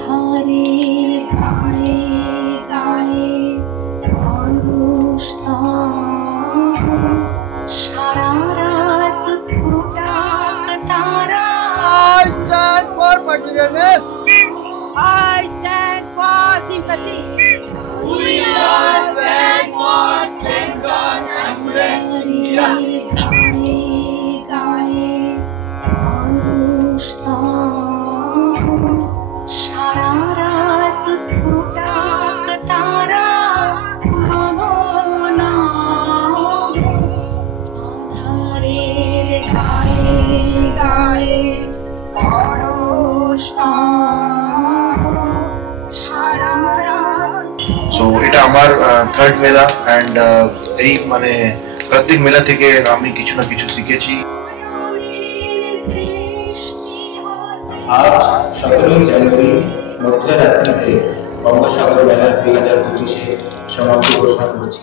আধারের গায়ে গায়ে মানুষ সারা রাত ফুটাক তারা। I stand for forgiveness. I stand for sympathy. We all stand for safeguard and আধারের গায়ে গায়ে মানুষ সারা রাত ফুটাক তারা। ভাবনা আধারের গায়ে গায়ে সারা রাত। সো এটা আমার থার্ড মেলা অ্যান্ড এই মানে প্রত্যেক মেলা থেকে আমি কিছু না কিছু শিখেছি। আজ 17 জানুয়ারি মধ্যরাত্রিতে বঙ্গোপসাগর মেলা 2025 সমাপ্তি ঘোষণা করছি।